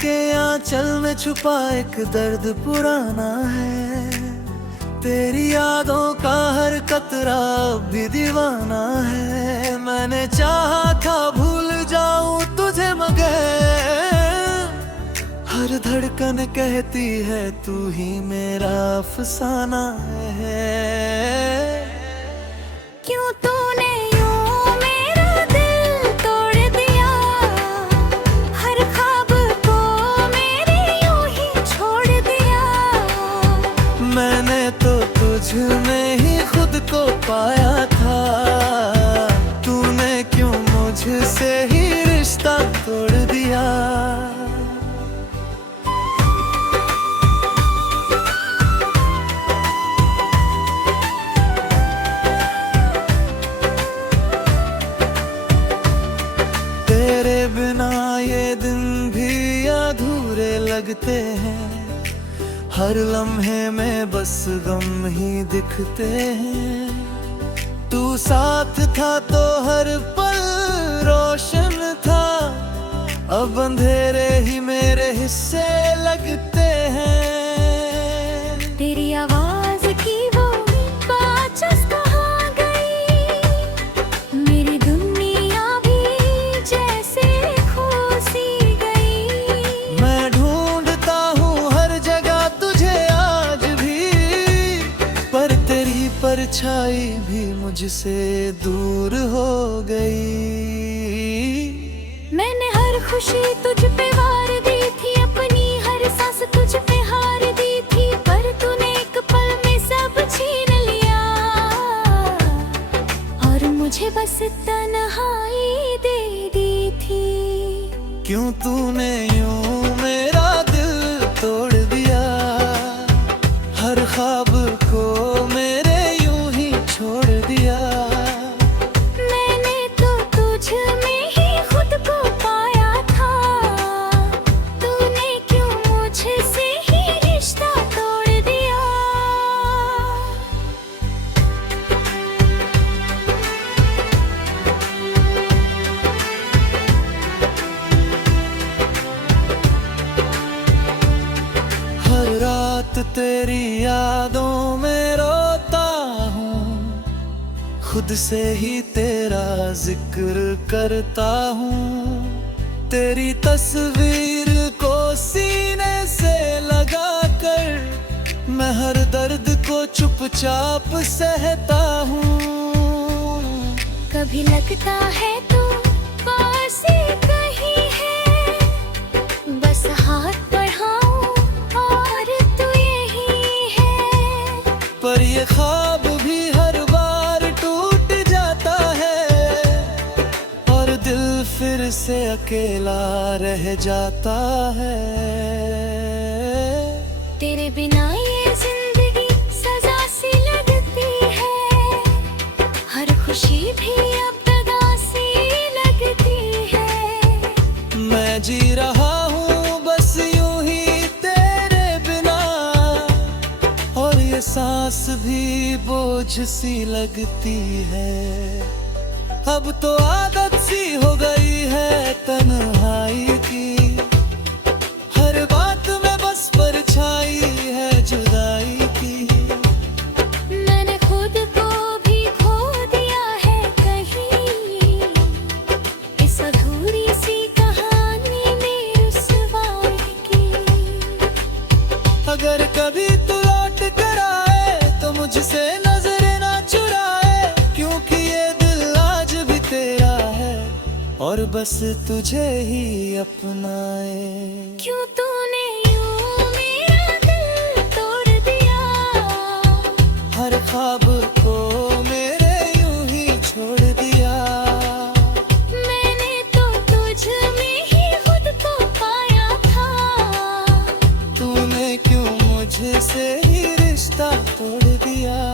के आंचल में छुपा एक दर्द पुराना है। तेरी यादों का हर कतरा अब भी दीवाना है। मैंने चाहा था भूल जाऊं तुझे मगर हर धड़कन कहती है तू ही मेरा अफसाना है। क्यों तूने यूं मेरा दिल तोड़ दिया, हर ख्वाब को मेरे यूं ही छोड़ दिया। मैंने तो तुझ में ही खुद को पाया था, तूने क्यों मुझसे ही रिश्ता तोड़ दिया। तेरे बिना ये दिन भी अधूरे लगते हैं, हर लम्हे में बस गम ही दिखते हैं। तू साथ था तो हर पल रोशन था, अब अंधेरे ही मेरे हिस्से लगते हैं। तेरी आवाज की वो बाचस कहाँ गई, मेरी दुनिया भी जैसे खो सी गई। मैं ढूंढता हूँ हर जगह तुझे आज भी, पर तेरी परछाई भी मुझसे दूर हो गई। मैंने हर खुशी तुझ पे वार दी थी, अपनी हर सांस तुझ पे हार दी थी, पर तूने एक पल में सब छीन लिया और मुझे बस तन्हाई दे दी थी। क्यों तूने यूं मेरा दिल तोड़ दिया, हर ख्वाब को मेरे यूं ही छोड़ दिया। मैंने तो तुझ में ही खुद को पाया था, तूने क्यों मुझसे ही रिश्ता तोड़ दिया। हर रात तेरी यादों में रोता हूँ, खुद से ही तेरा जिक्र करता हूँ। तेरी तस्वीर को सीने से लगा कर मैं हर दर्द को चुपचाप सहता हूँ। कभी लगता है तू पास ही कहीं है, बस हाथ बढ़ाऊं और तू यही है। पर ये ख्वाब भी हर बार टूट जाता है और दिल फिर से अकेला रह जाता है। तेरे बिना ये जिंदगी सजा सी लगती है, हर खुशी भी अब दगा सी लगती है। मैं जी रहा हूँ बस यूं ही तेरे बिना, और ये सांस भी बोझ सी लगती है। अब तो आदत सी हो गई है तन्हाई की, हर बात में बस परछाई है जुदाई की। मैंने खुद को भी खो दिया है कहीं, इस अधूरी सी कहानी में रुसवाई की। अगर कभी तू लौट कर आए तो मुझसे नजर ना चुराए, क्योंकि ये दिल आज भी तेरा है और बस तुझे ही अपनाए। क्यों तूने यूं मेरा दिल तोड़ दिया, हर ख्वाब को मेरे यूं ही छोड़ दिया। मैंने तो तुझ में ही खुद को पाया था, तूने क्यों मुझसे ही रिश्ता तोड़ दिया।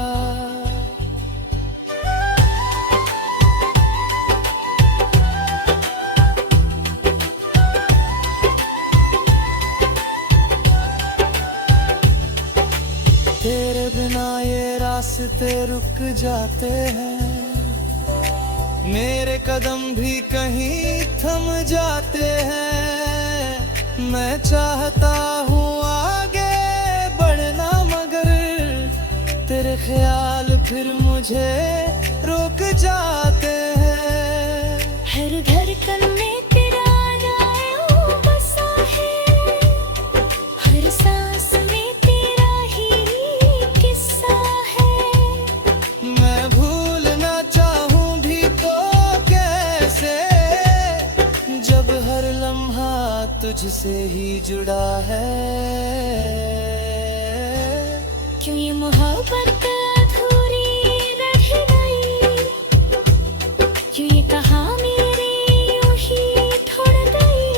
तेरे बिना ये रास्ते रुक जाते हैं, मेरे कदम भी कहीं थम जाते हैं। मैं चाहता हूँ आगे बढ़ना, मगर तेरे ख्याल फिर मुझे रोक जाते हैं। हर धड़कन में तेरा नाम बसा है, हर सांस में तेरा ही किस्सा है। मैं भूलना चाहूँ भी तो कैसे, जब हर लम्हा तुझसे ही जुड़ा है। क्यों ये मोहब्बत अधूरी रह गई, क्यों ये कहानी यूं ही छोड़ गई।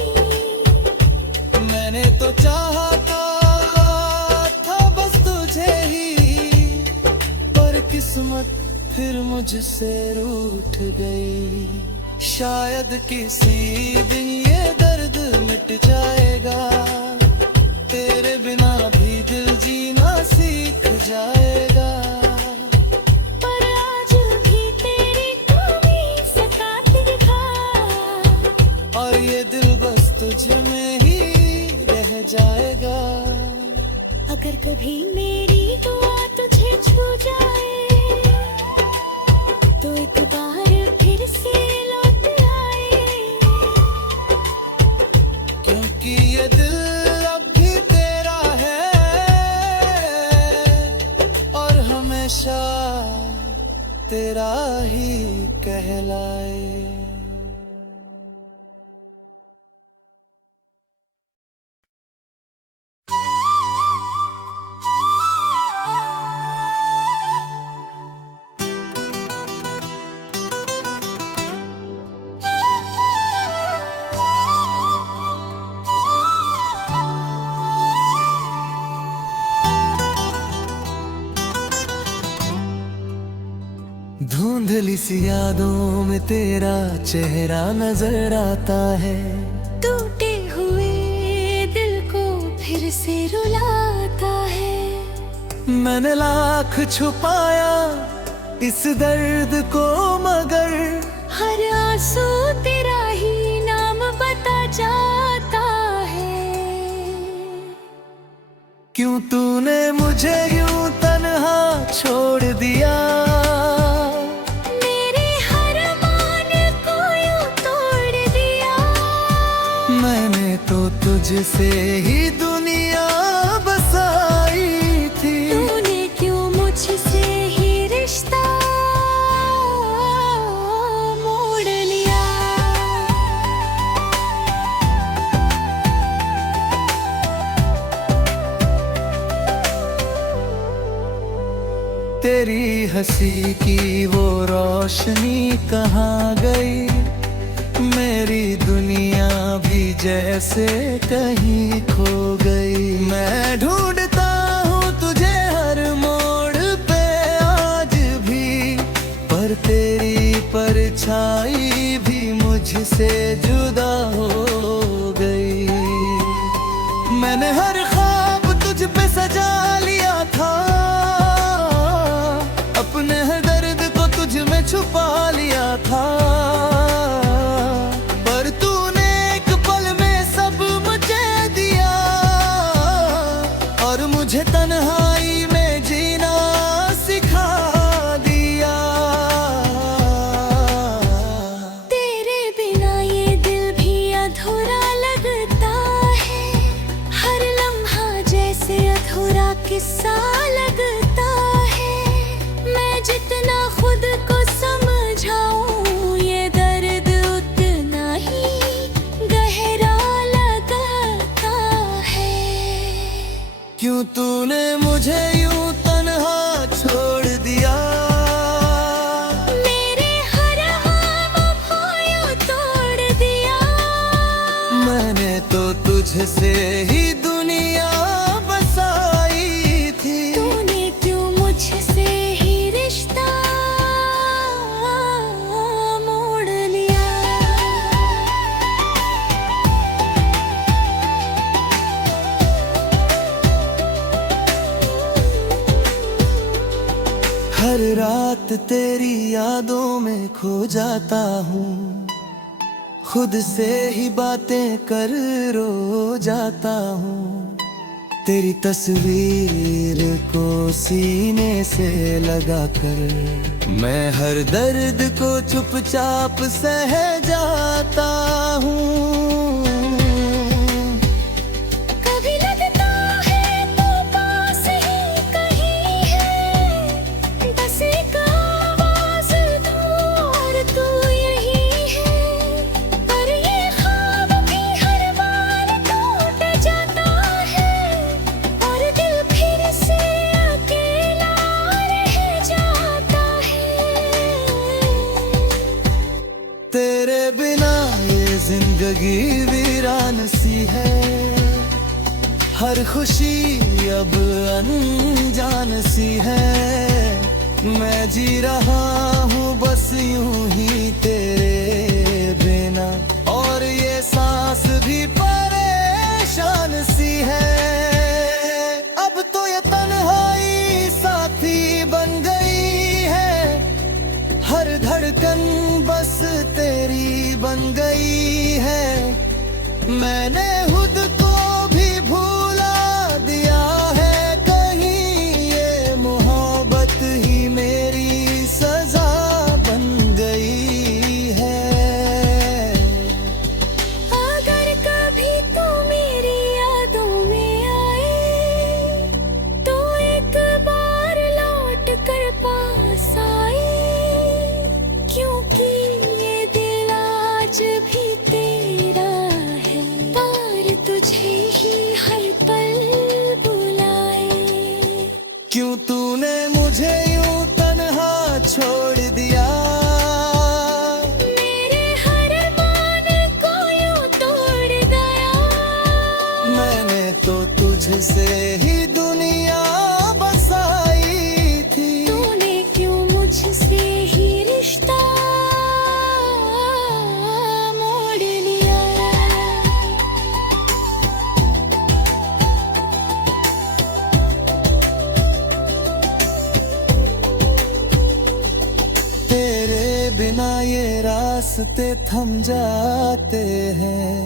मैंने तो चाहता था बस तुझे ही, पर किस्मत फिर मुझसे रूठ गई। शायद किसी दिन ये दर्द मिट जाएगा, तेरे बिना भी दिल जीना सीख जाएगा। पर आज भी तेरी कमी सताती है, और ये दिल बस तुझ में ही रह जाएगा। अगर कभी मेरी दुआ तुझे छू जाए, तो एक बार फिर से लौट आए। क्योंकि ये दिल अब भी तेरा है, और हमेशा तेरा ही कहलाए। धुंधली सी यादों में तेरा चेहरा नजर आता है, टूटे हुए दिल को फिर से रुलाता है। मैंने लाख छुपाया इस दर्द को, मगर हर आंसू तेरा ही नाम बता जाता है। क्यों तूने मुझे यूं तन्हा छोड़ दिया, मेरे हर मान को यूं तोड़ दिया। मैंने तो तुझसे ही दुनिया बसाई थी। तूने क्यों मुझसे ही रिश्ता मोड़ लिया। तेरी हंसी की वो रोशनी कहाँ गई, मेरी दुनिया भी जैसे कहीं खो गई। मैं ढूंढता हूँ तुझे हर मोड़ पे आज भी, पर तेरी परछाई भी मुझसे जुदा हो गई। मैंने हर ख्वाब तुझ पे सजा लिया था, अपने हर दर्द को तुझ में छुपा लिया था। पर तूने एक पल में सब मुझे दिया, और मुझे तन्हाई में जीना सिखा दिया। तेरे बिना ये दिल भी अधूरा लगता है, हर लम्हा जैसे अधूरा किस्सा लगता है। मैं जितना खुद को समझाऊं, ये दर्द उतना ही गहरा लगता है। क्यों तूने मुझे यूं तन्हा छोड़ दिया, मेरे हर ख्वाब यूं तोड़ दिया। मैंने तो तुझसे ही दुनिया बसाई थी। तूने क्यों मुझसे ही रिश्ता मोड़ लिया। हर रात तेरी यादों में खो जाता हूँ, खुद से ही बातें कर रो जाता हूँ। तेरी तस्वीर को सीने से लगा कर मैं हर दर्द को चुपचाप सह जाता हूँ। कभी लगता है तो पास ही कहीं है, बस एक आवाज दूं और तू यही है। पर ये ख्वाब भी हर बार टूट जाता है और दिल फिर से अकेला रह जाता है। तेरे बिना ये जिंदगी वीरान सी है, हर खुशी अब अनजान सी है। मैं जी रहा हूँ बस यूं ही तेरे बिना, और ये सांस भी परेशान सी है। अब तो ये तन्हाई साथी बन गई है, हर धड़कन बस तेरी बन गई है। मैंने खुद को भी भुला दिया है, कहीं ये मोहब्बत ही मेरी सजा बन गई है। अगर कभी तू मेरी यादों में आए तो एक बार लौट कर पास आए, क्योंकि ये दिल आज भी तेरा है, पर तुझे ही हर पल बुलाए। क्यों तूने मुझे यूं तन्हा छोड़ दिया, मेरे हर मान को यूं तोड़ गया। मैंने तो तुझसे ही दुनिया बसाई थी। तूने क्यों मुझसे ही रिश्ता मोड़ लिया। तेरे बिना ये रास्ते थम जाते हैं,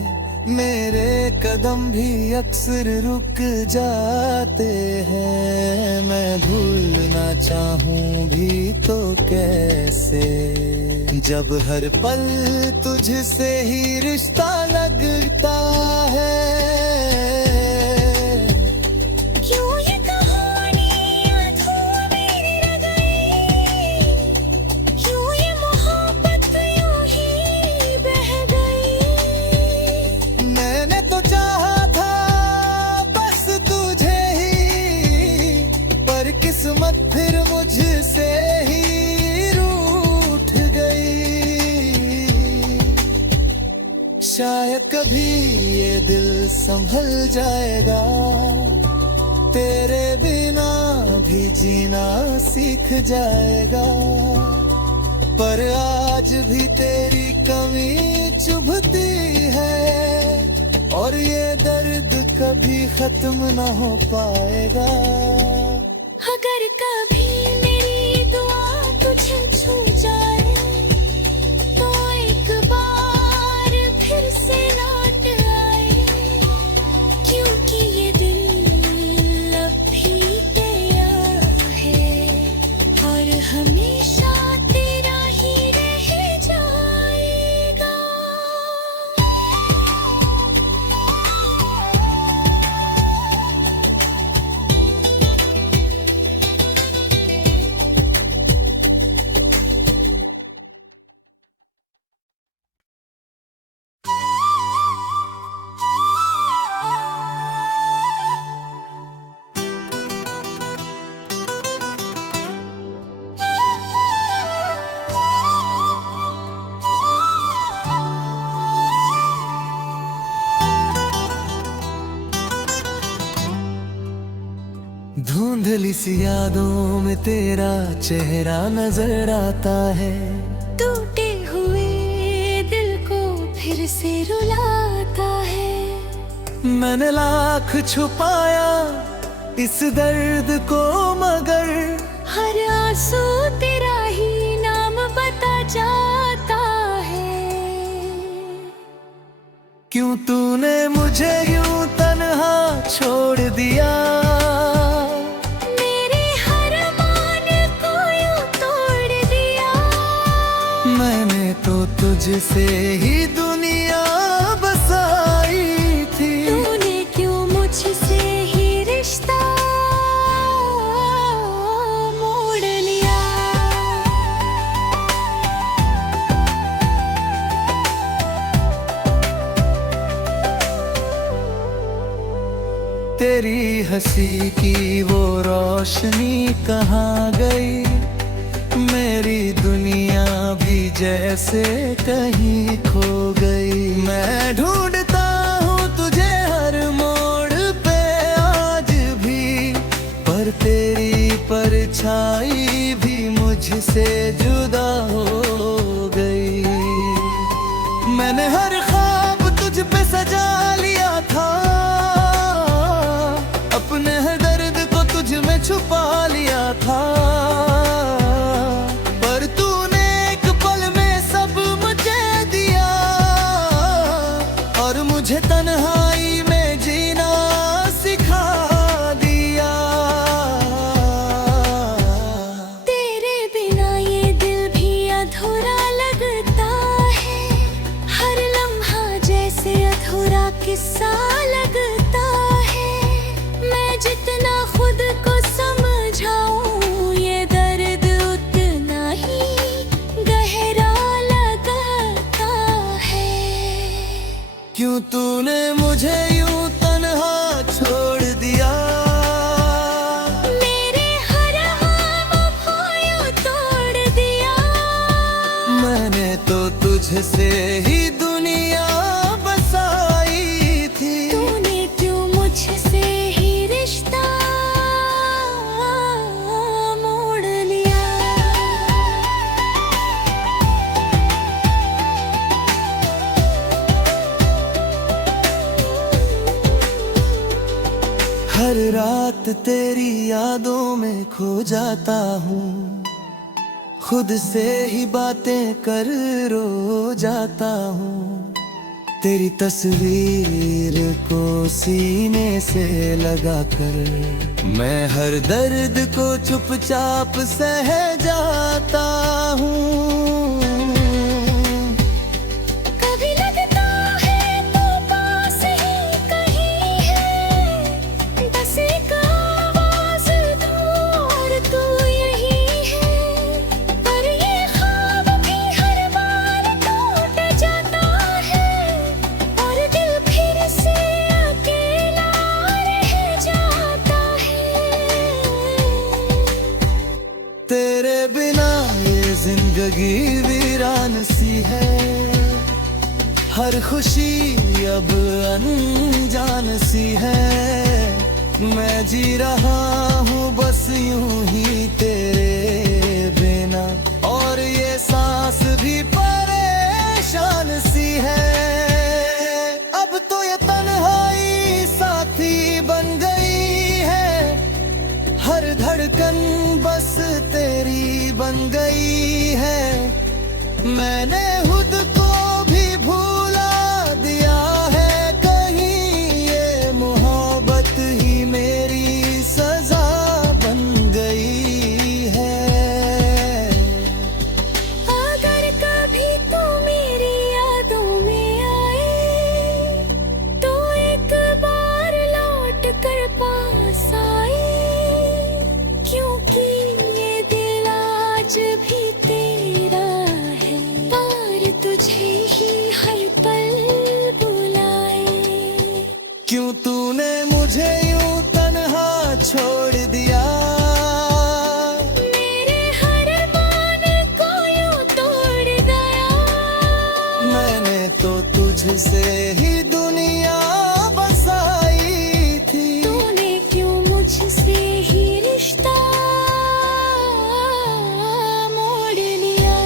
मेरे कदम भी अक्सर रुक जाते हैं। मैं भूलना चाहूं भी तो कैसे, जब हर पल तुझसे ही रिश्ता लगता है। क्यों ये कहानी अधूरी रह गई, क्यों ये मोहब्बत यूं ही बह गई। मैंने तो चाहा था बस तुझे ही, पर किस्मत फिर मुझसे ही रूठ गई। शायद कभी ये दिल संभल जाएगा, तेरे बिना भी जीना सीख जाएगा। पर आज भी तेरी कमी चुभती है, और ये दर्द कभी खत्म न हो पाएगा। अगर कभी मेरी दुआ तुझे छू जाए तो एक बार फिर से लौट आए, क्योंकि ये दिल अब भी तेरा है और हमेशा तेरा ही रह जाएगा। धुंधली सी यादों में तेरा चेहरा नजर आता है, टूटे हुए दिल को फिर से रुलाता है। मैंने लाख छुपाया इस दर्द को, मगर हर आंसू तेरा ही नाम बता जाता है। क्यों तूने मुझे यूं तन्हा छोड़ दिया, मेरे हर मान को यूं तोड़ दिया। मैंने तो तुझसे ही दुनिया बसाई थी। तूने क्यों मुझसे ही रिश्ता मोड़ लिया। तेरी हंसी की वो रोशनी कहाँ गई, मेरी दुनिया भी जैसे कहीं खो गई। मैं ढूंढता हूँ तुझे हर मोड़ पे आज भी, पर तेरी परछाई भी मुझसे जुदा हो गई। मैंने हर ख्वाब तुझ पे सजा लिया था, अपने हर दर्द को तुझ में छुपा लिया था, पर तूने एक पल में सब मुझे दिया और मुझे तन्हाई में जीना सिखा दिया। तेरे बिना ये दिल भी अधूरा लगता है, हर लम्हा जैसे अधूरा किस्सा लगता है। मैं जितना खुद को समझाऊं ये दर्द उतना ही गहरा लगता है। क्यों तूने मुझे यूं तन्हा छोड़ दिया, मेरे हर ख्वाब यूं तोड़ दिया। मैंने तो तुझसे ही दुनिया बसाई थी। तूने क्यों मुझसे ही रिश्ता मोड़ लिया। हर रात तेरी यादों में खो जाता हूँ, खुद से ही बातें कर रो जाता हूँ। तेरी तस्वीर को सीने से लगा कर मैं हर दर्द को चुपचाप सह जाता हूँ। कभी लगता है तू पास ही कहीं है, बस एक आवाज़ दूँ और तू यही है। पर ये ख्वाब भी हर बार टूट जाता है और दिल फिर से अकेला रह जाता है। तेरे बिना ये जिंदगी वीरान सी है, हर खुशी अब अनजान सी है। मैं जी रहा हूँ बस यूं ही तेरे बिना, और ये सांस भी परेशान सी है। अब तो ये तन्हाई साथी बन गई है, हर धड़कन बस तेरी बन गई है। मैंने खुद को भी भूला दिया है कहीं, ये मोहब्बत ही मेरी सजा बन गई है। अगर कभी तू मेरी यादों में आए तो एक बार लौट कर पास आए, क्योंकि ये दिल आज भी तेरा है, पर तुझे ही हर पल बुलाए। क्यों तूने मुझे यूं तन्हा छोड़ दिया, मेरे हर मान को यूं तोड़ गया। मैंने तो तुझसे ही दुनिया बसाई थी। तूने क्यों मुझसे ही रिश्ता मोड़ लिया।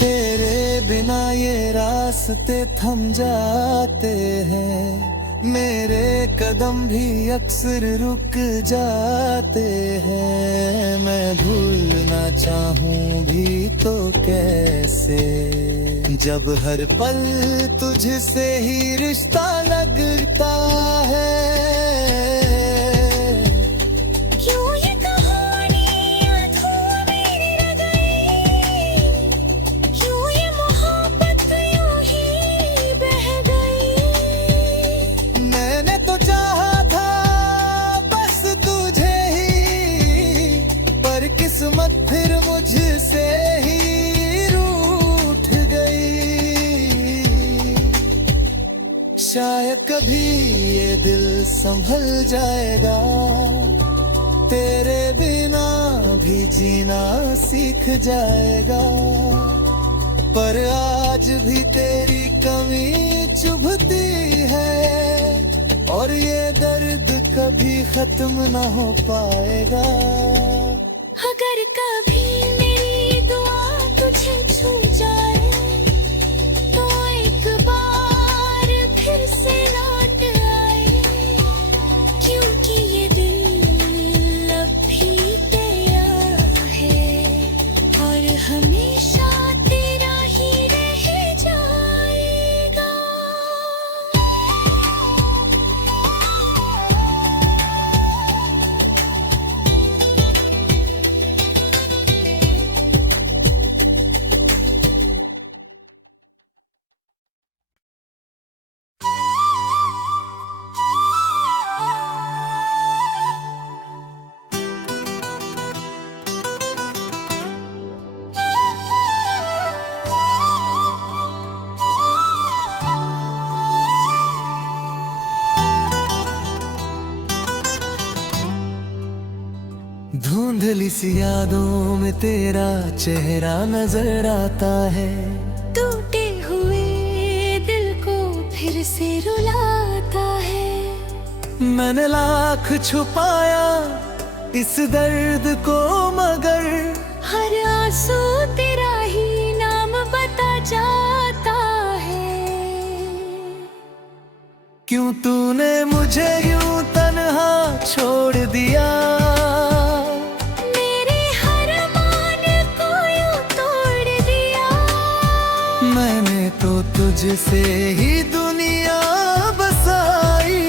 तेरे बिना ये रास्ते थम जाते हैं, मेरे कदम भी अक्सर रुक जाते हैं। मैं भूलना चाहूं भी तो कैसे, जब हर पल तुझसे ही रिश्ता लगता है। क्यों ये कहानी अधूरी रह गई, क्यों ये मोहब्बत यूं ही बह गई। मैंने तो चाहा था बस तुझे ही, पर किस्मत फिर मुझसे ही रूठ गई। शायद कभी ये दिल संभल जाएगा, तेरे बिना भी जीना सीख जाएगा। पर आज भी तेरी कमी चुभती है, और ये दर्द कभी खत्म ना हो पाएगा। अगर कभी मेरी दुआ तुझे छू जाए, तो एक बार फिर से लौट आए। क्योंकि ये दिल अब भी तेरा है, और हमेशा तेरा ही रह जाएगा। धुंधली सी यादों में तेरा चेहरा नजर आता है। टूटे हुए दिल को फिर से रुलाता है। मैंने लाख छुपाया इस दर्द को, मगर हर आंसू तेरा ही नाम बता जाता है। क्यों तूने मुझे यूं तन्हा छोड़ दिया, मेरे हर मान को यूं तोड़ दिया। मैंने तो तुझसे ही दुनिया बसाई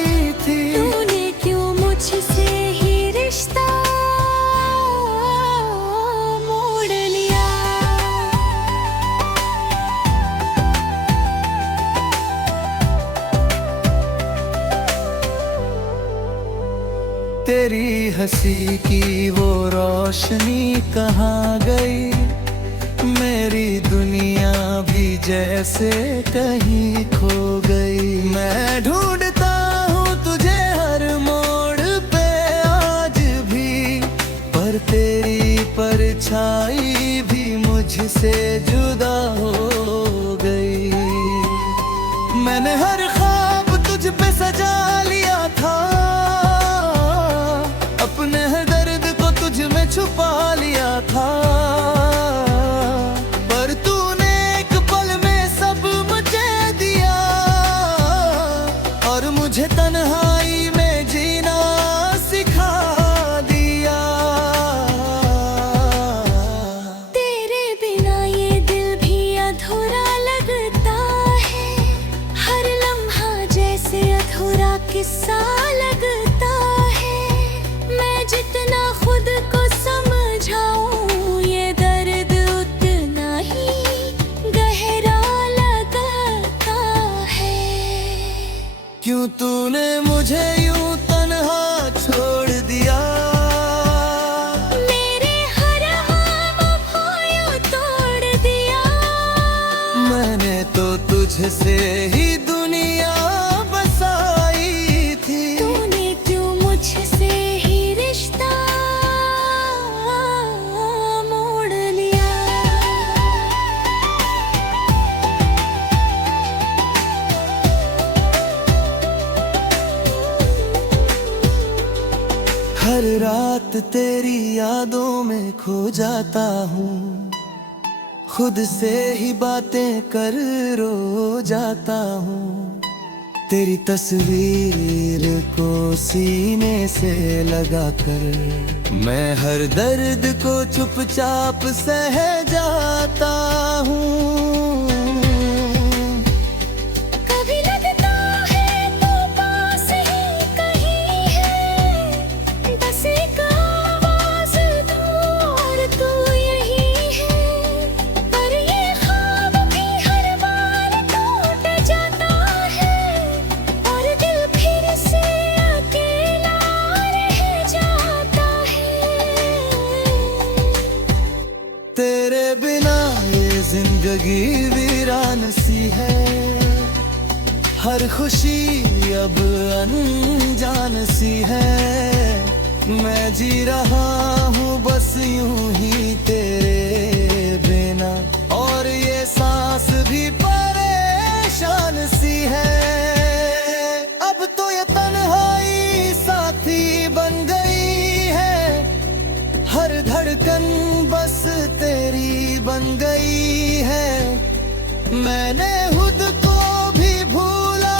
थी। तूने क्यों मुझसे ही रिश्ता मोड़ लिया। तेरी हंसी की वो रोशनी कहाँ गई, मेरी दुनिया भी जैसे कहीं खो गई। मैं ढूंढता हूँ तुझे हर मोड़ पे आज भी, पर तेरी परछाई भी मुझसे जुदा हो गई। मैंने हर ख्वाब तुझ पे सजा लिया था, अपने हर दर्द को तुझ में छुपा लिया था। पर तूने एक पल में सब मुझे दिया, और मुझे तन्हाई में जीना सिखा दिया। तेरे बिना ये दिल भी अधूरा लगता है। हर लम्हा जैसे अधूरा किस्सा लगता है। मैं जितना खुद को समझाऊं, ये दर्द उतना ही गहरा लगता है। क्यों तूने मुझे यूं तन्हा छोड़ दिया, मेरे हर ख्वाब को यूं तोड़ दिया। मैंने तो तुझसे ही दुनिया बसाई थी। तूने क्यों मुझसे ही रिश्ता मोड़ लिया। हर रात तेरी यादों में खो जाता हूँ, खुद से ही बातें कर रो जाता हूँ। तेरी तस्वीर को सीने से लगाकर मैं हर दर्द को चुपचाप सह जाता हूँ। कभी लगता है तो पास ही कहीं है, बस एक आवाज़ दूर और तू यही है। पर ये ख्वाब भी हर बार टूट जाता है और दिल फिर से अकेला रह जाता है। तेरे बिना ये जिंदगी वीरान सी है, हर खुशी अब अनजान सी है। मैं जी रहा हूँ बस यूं ही तेरे बिना, और ये सांस भी परेशान सी है। अब तो ये तन्हाई साथी बन गई है, हर धड़कन बस तेरी बन गई है। मैंने खुद को भी भूला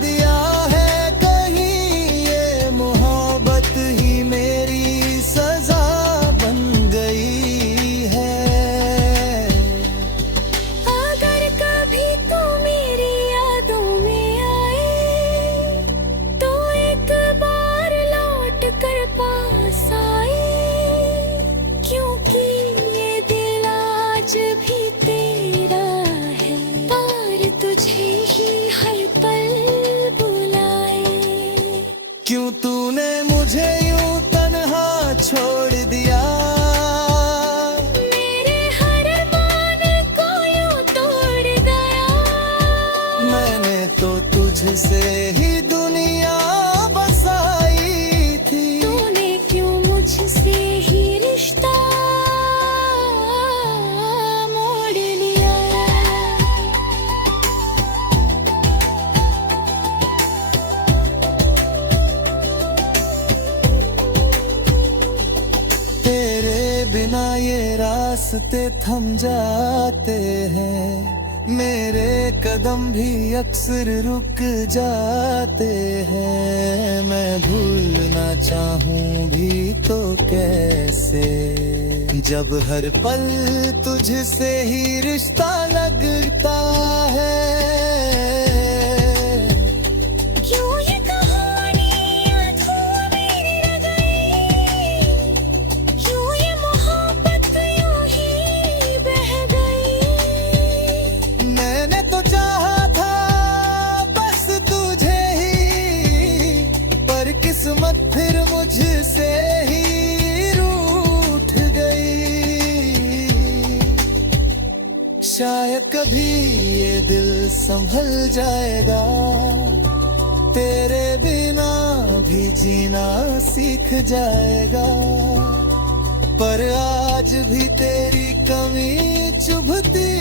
दिया है, कहीं ये मोहब्बत ही मेरी सजा बन गई है। अगर कभी तू मेरी यादों में आए तो एक बार लौट कर पास आए, क्योंकि ये दिल आज भी तेरा है और तुझे ही हर पल बुलाए। क्यों तूने मुझे यूं तन्हा छोड़ दिया, मेरे हर मान को यूं तोड़ गया। मैंने तो तुझसे ही दुनिया बसाई थी। तूने क्यों मुझसे ही रिश्ता मोड़ लिया। तेरे बिना ये रास्ते थम जाते हैं, मेरे कदम भी अक्सर रुक जाते हैं। मैं भूलना चाहूँ भी तो कैसे, जब हर पल तुझसे ही रिश्ता लगता है। क्यों ये कहानी अधूरी रह गई, क्यों ये मोहब्बत यूं ही बह गई। मैंने तो चाहा था बस तुझे ही, पर किस्मत फिर मुझसे ही रूठ गई। शायद कभी ये दिल संभल जाएगा, तेरे बिना भी जीना सीख जाएगा। पर आज भी तेरी कमी चुभती